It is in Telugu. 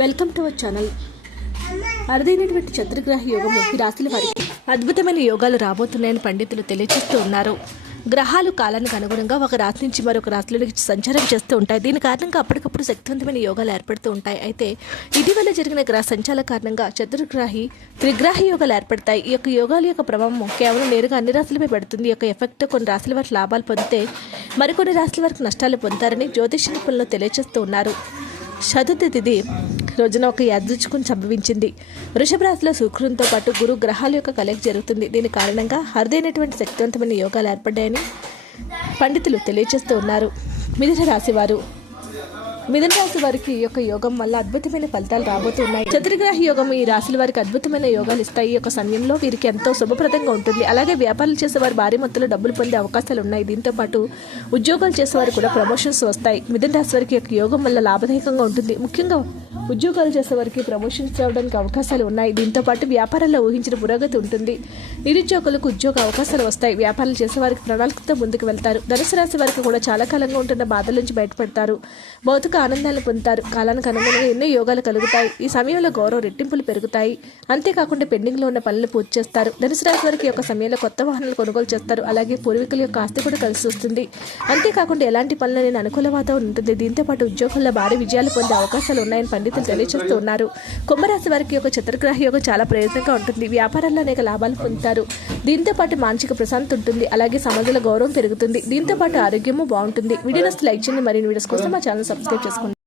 వెల్కమ్ టు అవర్ ఛానల్ అరుదైనటువంటి చంద్రగ్రహ యోగము ఈ రాశుల వారికి అద్భుతమైన యోగాలు రాబోతున్నాయని పండితులు తెలియజేస్తూ ఉన్నారు. గ్రహాలు కాలానికి అనుగుణంగా ఒక రాశి నుంచి మరొక రాశిలోకి సంచారం చేస్తూ ఉంటాయి. దీని కారణంగా అప్పటికప్పుడు శక్తివంతమైన యోగాలు ఏర్పడుతూ ఉంటాయి. అయితే ఇటీవల జరిగిన గ్రహ సంచాల కారణంగా చతుర్గ్రాహి త్రిగ్రాహి యోగాలు ఏర్పడతాయి. ఈ యొక్క యోగాల యొక్క ప్రభావం కేవలం నేరుగా అన్ని రాశులపై పడుతుంది. ఈ యొక్క ఎఫెక్ట్ కొన్ని రాశుల వారికి లాభాలు పొందితే మరికొన్ని రాశుల వరకు నష్టాలు పొందుతారని జ్యోతిష నిపుణులు తెలియజేస్తూ ఉన్నారు. చతుర్థి తిథి రోజున ఒక యాదృచ్ఛికం సంభవించింది. వృషభ రాశిలో శుక్రునితో పాటు గురు గ్రహాల యొక్క కలయిక జరుగుతుంది. దీని కారణంగా అరుదైనటువంటి శక్తివంతమైన యోగాలు ఏర్పడ్డాయని పండితులు తెలియజేస్తూ ఉన్నారు. మిథున రాశి వారు. మిథున రాశి వారికి ఈ యొక్క యోగం వల్ల అద్భుతమైన ఫలితాలు రాబోతున్నాయి చతుర్గ్రహ యోగం ఈ రాశుల వారికి అద్భుతమైన యోగాలు ఇస్తాయి. ఈ యొక్క సమయంలో వీరికి ఎంతో శుభప్రదంగా ఉంటుంది. అలాగే వ్యాపారాలు చేసేవారు భారీ మొత్తంలో డబ్బులు పొందే అవకాశాలు ఉన్నాయి. దీంతో పాటు ఉద్యోగాలు చేసేవారు కూడా ప్రమోషన్స్ వస్తాయి. మిథున రాశి వారికి యొక్క యోగం వల్ల లాభదాయకంగా ఉంటుంది. ముఖ్యంగా ఉద్యోగాలు చేసేవారికి ప్రమోషన్స్ రావడానికి అవకాశాలు ఉన్నాయి. దీంతో పాటు వ్యాపారాల్లో ఊహించిన పురోగతి ఉంటుంది. నిరుద్యోగులకు ఉద్యోగ అవకాశాలు వస్తాయి. వ్యాపారాలు చేసేవారికి ప్రణాళికతో ముందుకు వెళ్తారు. ధనుసు రాశి వారికి కూడా చాలా కాలంగా ఉంటున్న బాధల నుంచి బయటపడతారు. భౌతిక ఆనందాలను పొందుతారు. కాలానికి అనుగుణంగా ఎన్నో యోగాలు కలుగుతాయి. ఈ సమయంలో గౌరవ రెట్టింపులు పెరుగుతాయి. అంతేకాకుండా పెండింగ్లో ఉన్న పనులు పూర్తి చేస్తారు. ధనుసు రాశి వారికి ఒక యొక్క సమయంలో కొత్త వాహనాలు కొనుగోలు చేస్తారు. అలాగే పూర్వీకుల యొక్క ఆస్తి కూడా కలిసి వస్తుంది. అంతేకాకుండా ఎలాంటి పనులు నేను అనుకూల వాతావరణం ఉంటుంది. దీంతో పాటు ఉద్యోగుల్లో భారీ విజయాలు పొందే అవకాశాలు ఉన్నాయని పండితులు తెలియజేస్తూ ఉన్నారు. కుంభరాశి వారికి ఒక చతుర్గ్రహ యోగం చాలా ప్రయోజనంగా ఉంటుంది. వ్యాపారాల్లో అనేక లాభాలు పొందుతారు. దీంతో పాటు మానసిక ప్రశాంతత ఉంటుంది. అలాగే సమాజంలో గౌరవం పెరుగుతుంది. దీంతో పాటు ఆరోగ్యము బాగుంటుంది. వీడియోస్ లైక్ చేయండి. మరిన్ని వీడియోస్ కోసం మా ఛానల్ సబ్స్క్రైబ్ చేసుకోండి.